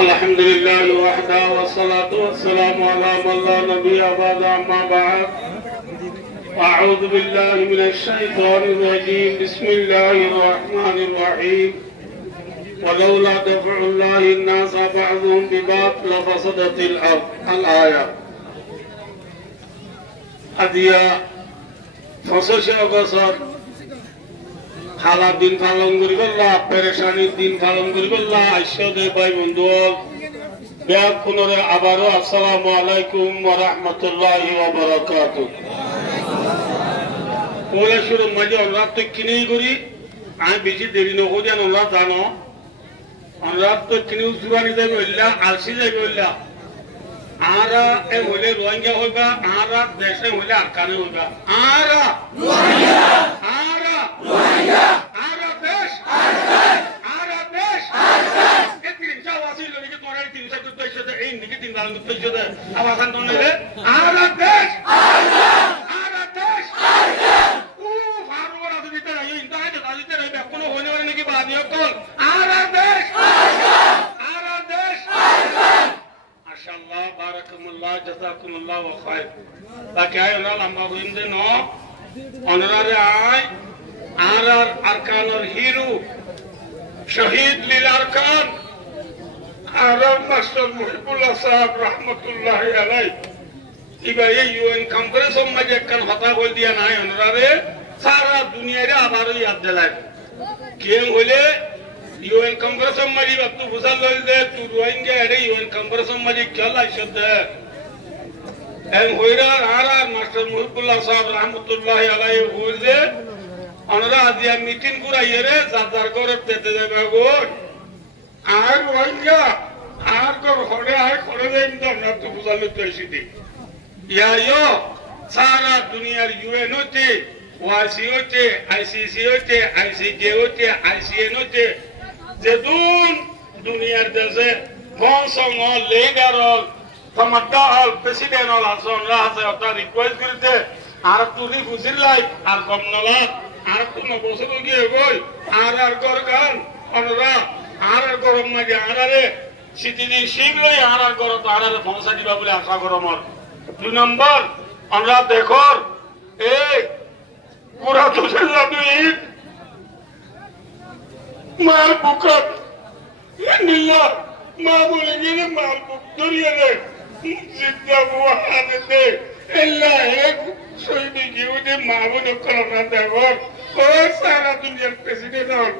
الحمد لله وحده والصلاة والسلام على من لا نبي بعد أما بعد أعوذ بالله من الشيطان الرجيم بسم الله الرحمن الرحيم ولولا دفع الله الناس بعضهم ببعض لفسدت الأرض الآية أديا فسوش أبصر হালা দিন পালন করিবল্লাহ পেরেশানির দিন পালন করিবল্লাহ আইসদে ভাই বন্ধু ব্যাগ পুনরে আবারও আসসালামু আলাইকুম ওয়া রাহমাতুল্লাহি ওয়া বারাকাতুহু ওলা শুরু মাঝে আমরা তো কিনেই করি আমি বেশি দেরি ন করি আমরা জানো আমরা তো কিনেও জুয়ানি যাবে বললা আলসি যাবে বললা আরা এ হলে রোহিঙ্গা হইবা আরা দেশে হলে আরকানে হইবা আরা রোহিঙ্গা আরা রোহিঙ্গা আরা দেশ আরা দেশ এ তিন চাওয়াসি লগে তোরা তিন চার তো ইসতে এই নিকে তিন দান তো ইসতে আবাসান তো নেলে আরা দেশ আরা দেশ ও ফারওয়ার আছে দিতে এই ইন্টারনেট দাদিতে রে কোনো হইলে নাকি বাদিও কল আরা দেশ আরা দেশ মাশাআল্লাহ বারাকাল্লাহ জাযাকুমুল্লাহ ওয়া খায়র তাকে আয় না লম্বা হইন্দে ন অনরারে আয় আর আরকানুল হিরু শহীদ লিল আরকান আর মাস্টার মুহিবুল্লাহ সাহেব রাহমাতুল্লাহি আলাইহি ইবারে ইউএন কংগ্রেস মাঝে কান কথা বল দিয়া নাই অনরারে সারা দুনিয়ারে আবারও ইয়াদ দিলাই কে হইলে ইউএন কংগ্রেস মাঝে বাতু বুঝাল লইলে তু রোহিঙ্গা এরে ইউএন কংগ্রেস মাঝে কেলা শব্দ এন হইরা আর মাস্টার মুহিবুল্লাহ সাহেব রাহমাতুল্লাহি আলাইহি হইলে আমরা আজিয়া মিটিং করাইরে যাদার করে দিতে যাবে গো আর রোহিঙ্গা আর কর হড়ে আর করে দেন তো না তো বুঝাল তো এসিদি ইয়ায়ো সারা দুনিয়ার ইউএন হতে ওয়াসি হতে আইসিসি হতে আইসিজে হতে আইসিএন হতে যেদুন দুনিয়ার দেশে বংশং লিডার হল ক্ষমতা হল প্রেসিডেন্ট হল আসন রাজে ওটা রিকোয়েস্ট করতে আর তুই বুঝির লাই আর কম নলা আর তো নবসর গিয়ে গই আর গর গান অনরা আর গরম মাঝে আরে সিটিদি শিব লই আর গর তো আর পৌঁছা দিবা বলে আশা করমর 2 নম্বর আমরা দেখর এই পুরা তুসে যাবি মাল বুকত নিল্লা মা বলে গেলে মাল বুক ধরিয়ে দে জিদ্দা বুয়া হাতে এল্লা এক সইবি গিউদে মা বলে করোনা দেখর ও সারা দুনিয়ার প্রেসিডেন্ট হল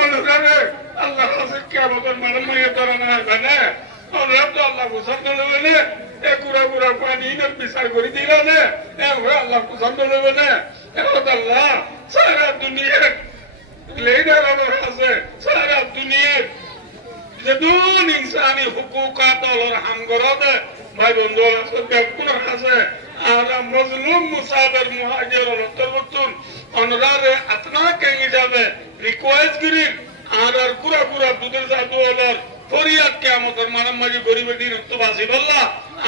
অনুরারে আল্লাহ হাসির কিয়ামতের মানে ময়ে ধরানা হবে অনুরা তো আল্লাহ পছন্দ হবে না এ গুড়া গুড়া পানি ইনের বিচার করে দিলা না এ হয়ে আল্লাহ পছন্দ হবে না এ আল্লাহ সারা দুনিয়ার لیڈر اور حسے سارا دنیا جدون انسانی حقوقات اور ہم گرد بھائی بندولا سب بیکر حسے آرہ مظلوم مصابر مہاجر اور تربتون انرار اتنا کہیں جاوے ریکوائز گرین آرہ کرا کرا بدر زادو اور ফরিয়াদ কিয়ামতের মানে মাঝে গরিবের দিন উত্তবাসী বললা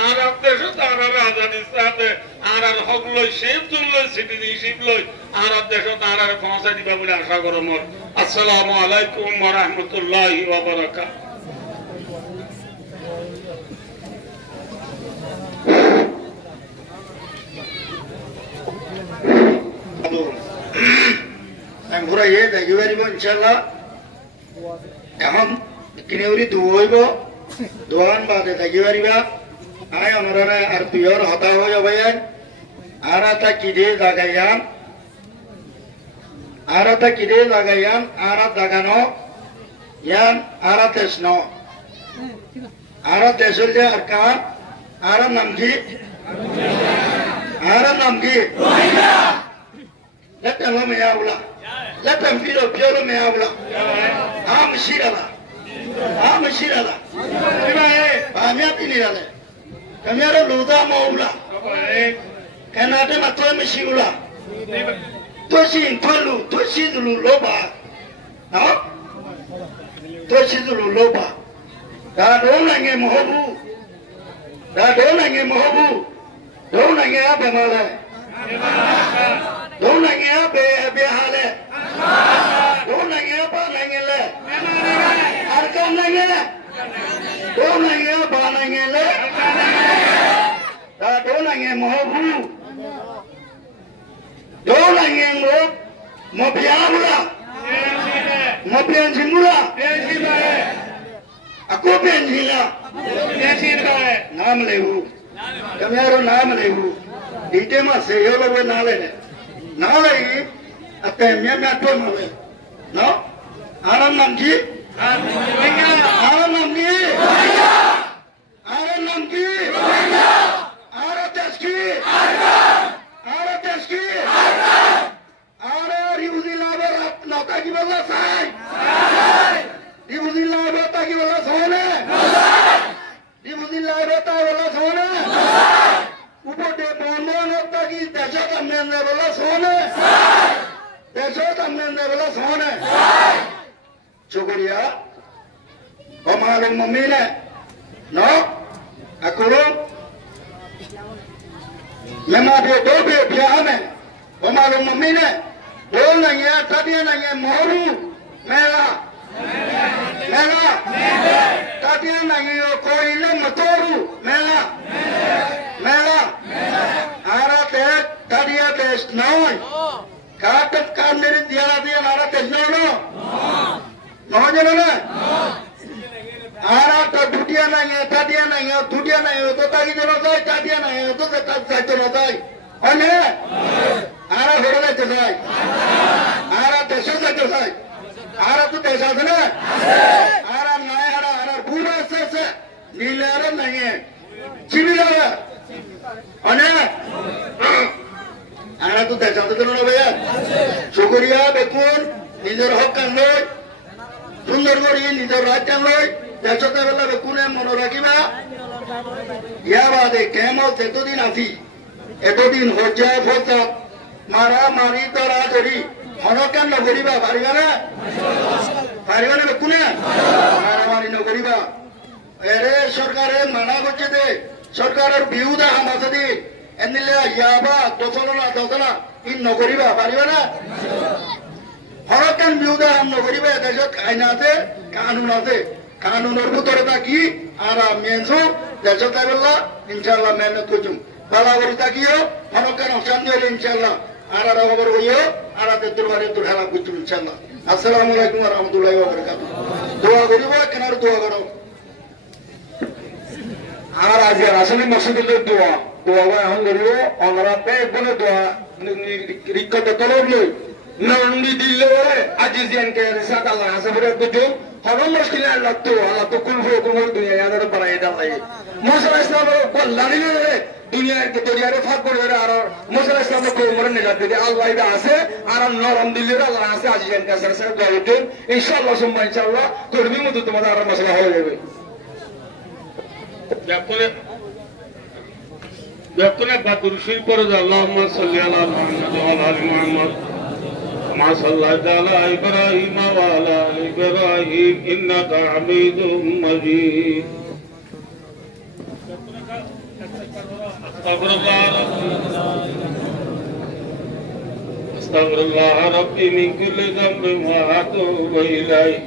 আর আপনার সাথে আর আজাদির সাথে আর হক লই শিব তুললই সিটি শিব লই আর আপনার সাথে আর পৌঁছা দিবা বলে আশা করো মোর আসসালামু আলাইকুম ওয়া রাহমাতুল্লাহি ওয়া বারাকাতুহু আমি ঘুরাই দেখি পারিব ইনশাআল্লাহ এখন কিনেউরি দুইব দোয়ান বাদে থাকি পারিবা আয় অনরারে আর পিয়র হতা হয়ে যাবে আর তা কিদে লাগাইয়ান আর তা কিদে লাগাইয়ান আর দাগানো ইয়ান আর তেসন আর তেসল যে আর কান আর নাম কি রোহিঙ্গা লেটম মেয়াউলা লেটম ফিরো পিয়রো মেয়াউলা আম শিরালা Mashirala. Banyak ini ada. Kami ada luda maula. Karena ada matoy mashirula. Tosin palu, tosin dulu loba. Nah, tosin dulu loba. Dah orang yang mahu, dah orang yang mahu, orang yang apa malah, orang yang apa halah, orang yang apa nanggil. do nange ba nange le ta do nange mo bu do nange mo mo biabula mo penjimula aku penjila naam lehu kamero naam lehu dite ma se yo lo na le na le atte mya mya to ma le no aran nam ki aran nam ki aran nam ki aran taski aran taski aran ribudilla berat nota ki balla sai ribudilla berata ki balla sone ribudilla berata balla sone upode bono nota ki dasha tamne balla sone dasha tamne balla sone Syukuria, pemalung memilih, no, aku memang dia dobe biasa, pemalung memilih, bolanya tadi nanya moru, mela, tadi nanya koile motoru, mela, arate tadi ada snowy, katet kandiri dia nara snowy. Noh jalan na, ara ta dutia na ye, tadia na ye, dutia na ye, to tagi jalan say, tadia na ye, to say jalan say, ane, ara horale jalan, ara tesha jalan, ara tu tesha jalan, ara nae ara pura se, nilara na ye, cimilara, ane, ara tu tesha jalan na bhaiya, Syukuria bekun, nijar hak kan loy. সুন্দর করে নিজের রাজ্য লয় দেশতে বেলা বেকুনে মনে রাখিবা ইয়া বাদে কেমত এতদিন আছি এতদিন হজ্জা ফজাত মারা মারি তরা ধরি হনকান নগরিবা পারিবা না বেকুনে মারামারি নগরিবা এরে সরকারে মানা করছে দে সরকারের বিহুদা হামাছে দি এনিলে ইয়াবা দোসনা ইন নগরিবা পারিবা না হরকান বিউদা হাম নগরিবা দেশত আইন আছে কানুন আছে কানুনের ভিতরে থাকি আর মেনসু দেশত আইবল্লা ইনশাআল্লাহ মেহনত করছুম বালাগরি থাকিও হরকান অশান দিলে ইনশাআল্লাহ আর খবর হইও আর দরবারে তো হেলা করছুম ইনশাআল্লাহ আসসালামু আলাইকুম ওয়া রাহমাতুল্লাহি ওয়া বারাকাতুহু দোয়া করিব কেনার দোয়া করো আর আজ আসলে মসজিদে দোয়া এখন করিব আমরা পে গুনে দোয়া রিকত তলব লই Nandi dille ajizian ke risat Allah asabure tuju haram mushkilnya Allah tu kulfu dunia yang ada pada ida lagi masalah Islam ko lari le dunia ke dunia re fak kore ara masalah Islam ko umran ne lati Allah ida ase aram noram dille Allah ase ajizian ke sar dua itu insyaallah summa insyaallah korbi mutu tomada ara masalah hoye jabe yakune badur shir por Allahumma salli ala Muhammad wa ala ali Muhammad ما صليت على إبراهيم وعلى آل إبراهيم إنك حميد مجيد أستغفر الله ربي من كل ذنب وأتوب إليه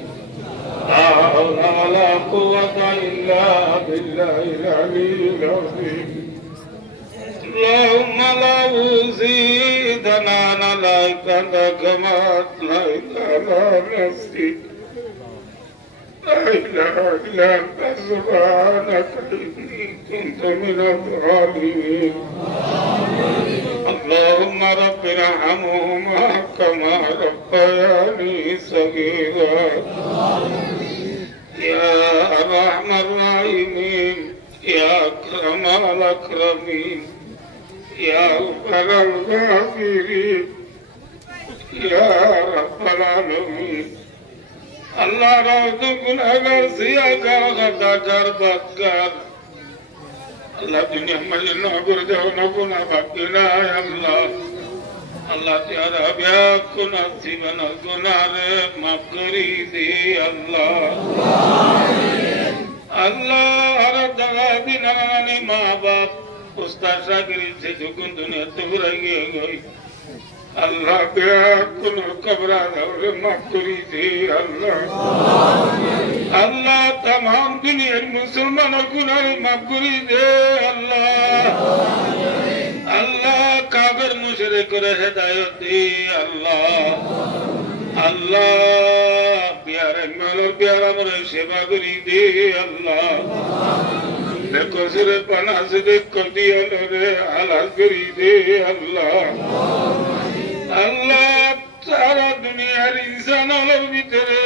لا حول ولا قوة إلا بالله العلي العظيم اللهم لا زيدنا عليك كما أثنيت على نفسي لا إله إلا أنت سبحانك إني كنت من الظالمين اللهم رب ارحمهما كما ربياني صغيرا يا أرحم الراحمين يا أكرم الأكرمين يا رب الغافرين يا رب العالمين الله رزقنا غزياك غداكر بكر الله دنيا مجلنا برجعنا كنا بكنا يا الله الله تيارا بيكنا سيبنا كنا مكري دي الله الله رضا بنا ما باپ استاد شاگرد سے جکن دنیا تبرائیے گئی اللہ بیاکن قبران اور مکری دی اللہ اللہ तमाम दुनिया मुसलमानों गुनाह माफ करी दे अल्लाह अल्लाह काफिर मुशरिक रे हिदायत दे अल्लाह अल्लाह प्यारे मौला प्यारा मोरे सेवा करी दे अल्लाह देखो सिरे पना से देख कर दिया रे हालात करी दे अल्लाह अल्लाह सारा दुनिया इंसान अलग भीतरे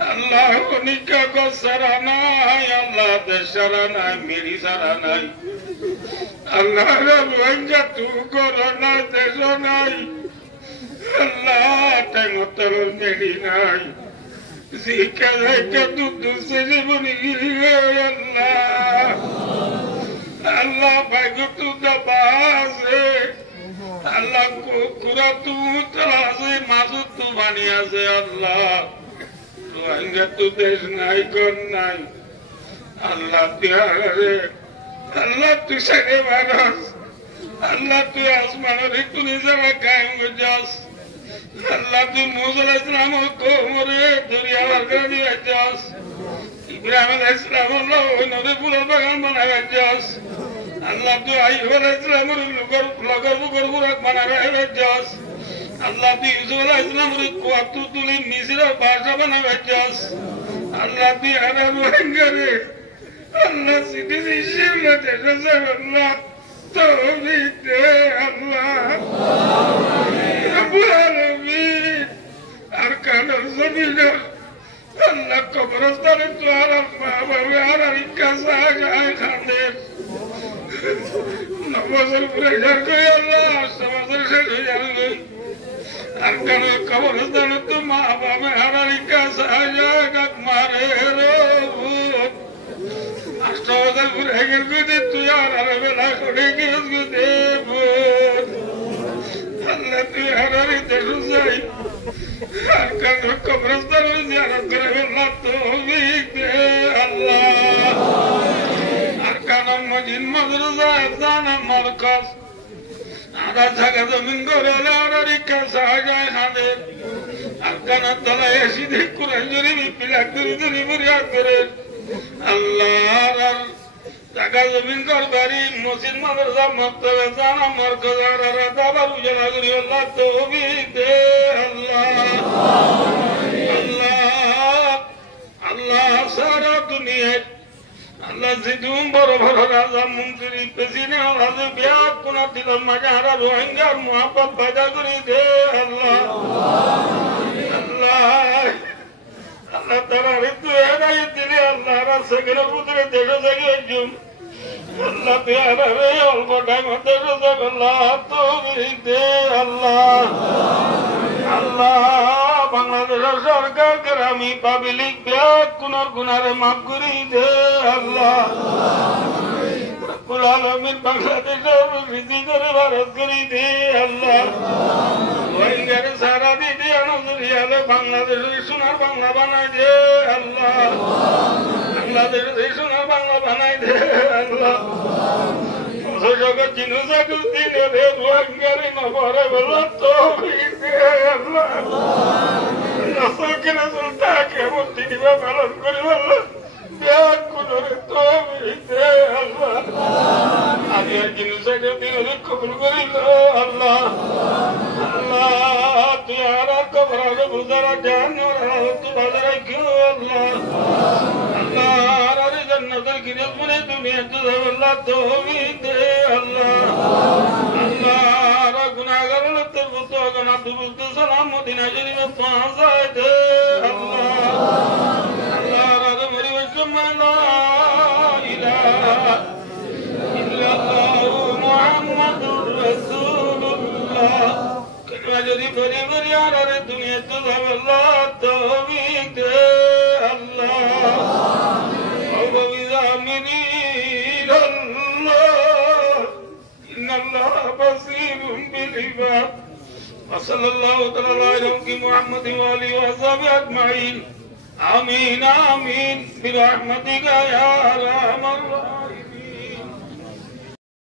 अल्लाह निका को सराना है अल्लाह दे सराना मेरी सराना अल्लाह रंगा तू कोरोना दे सोनाई अल्लाह तेरे तलो मेरी नाई सीखा के तू दूसरे बनी अल्लाह अल्लाह भाई को तू दबासे अल्लाह को कुरा तू तलासे मासू तू बानिया से अल्लाह तू आएंगे तू देश नहीं कर नहीं अल्लाह प्यारे अल्लाह तू सरे वारस अल्लाह तू आसमान और तू निज़ाम कायम गुजास अल्लाह तू मूसा अलैहिस्सलाम को मोरे दुनिया वर्गा दिया जास इब्राहिम अलैहिस्सलाम अल्लाह उन्होंने पूरा बगान बनाया जास अल्लाह तू अय्यूब अलैहिस्सलाम लगोर बना रहे जास अल्लाह तू यूसुफ अलैहिस्सलाम को तू तुली मिस्र बादशाह बना जास अल्लाह तू अरब वंगरे अल्लाह सीधी शिवला जैसे अल्लाह तौफीक दे अल्लाह रब्बुल आलमीन अरकान ज़मीन अल्लाह कब्रस्तान द्वारा बाबा इनका साजा खाने नवाज़ल प्रेशर को अल्लाह समाज़ल से जाने अरकान कब्रस्तान तो माँ बाबा इनका साजा कट मारे रो अष्टवज़ल प्रेशर को दे तू यार अरबेला कोड़े की उसको दे अल्लाह तू यार इधर जाए अरकान कब्रस्तान में ज़ियारत करे अल्लाह तौफीक दे अल्लाह अरकान मस्जिद मदरसा अज़ान मरकज़ आधा जगह ज़मीन को रेला और रिक्का साजा खाने अरकान तला ऐसी कुरान शरीफ पिला करी दुनी बुरियाद करे अल्लाह जगह ज़मीन को बारी मस्जिद मदरसा मक्तब अज़ान मरकज़ और राता बारू जला करी अल्लाह तौफीक दे अल्लाह अल्लाह सारा दुनिया अल्लाह जिदूम बरो राजा मुंतरी पसीने आवाज़ ब्याह कुना दिल मजारा रोहिंगा और मोहब्बत पैदा करी दे अल्लाह अल्लाह तारा रितु है ना ये दिले अल्लाह रस करे पुत्रे देखो सके जुम अल्लाह प्यारा रे और कोटाई मत देखो सके अल्लाह तो भी दे अल्लाह बांग्लादेश सरकार ग्रामी पाब्लिक ब्याक कुनार गुनारे माफ करी दे अल्लाह रब्बुल आलमीन बांग्लादेश रिजी करे भारत करी दे अल्लाह वही सारा दी दे अनुसरियाले बांग्लादेश सुनार बांग्ला बनाए दे अल्लाह बांग्लादेश सुनार बांग्ला बनाए दे अल्लाह जगत जिनुसा कुती ने दे रुआंगरी न भरे बला तो भी दे अल्लाह नसल के नसलता के मुक्ति दिवा पालन करी अल्लाह ब्याह कुनरे तो भी दे अल्लाह आगे जिनुसा के दिन रे कबूल करी अल्लाह अल्लाह तुयारा कबरा के बुजरा जान और तू बाजार क्यों अल्लाह अल्लाह रे जन्नत की रज़्मने दुनिया तो अल्लाह तो भी दे अल्लाह गुनाहगार लगते बुतो गना दुरुस्त सलाम मदीना शरीफ पहुंचा दे अल्लाह राज मरी वशमला इलाहा इल्लल्लाह मुहम्मदुर रसूलुल्लाह कलमा जदी बड़ी बड़ी रे दुनिया तो अल्लाह तो भी दे अल्लाह औ बिज़ामिनी अल्लाह बसीर बिलइबाद वसल्लल्लाहु तआला अलैहि मुहम्मद व आलिहि व असहाबिहि अजमईन आमीन आमीन बिरहमतिका या अरहमर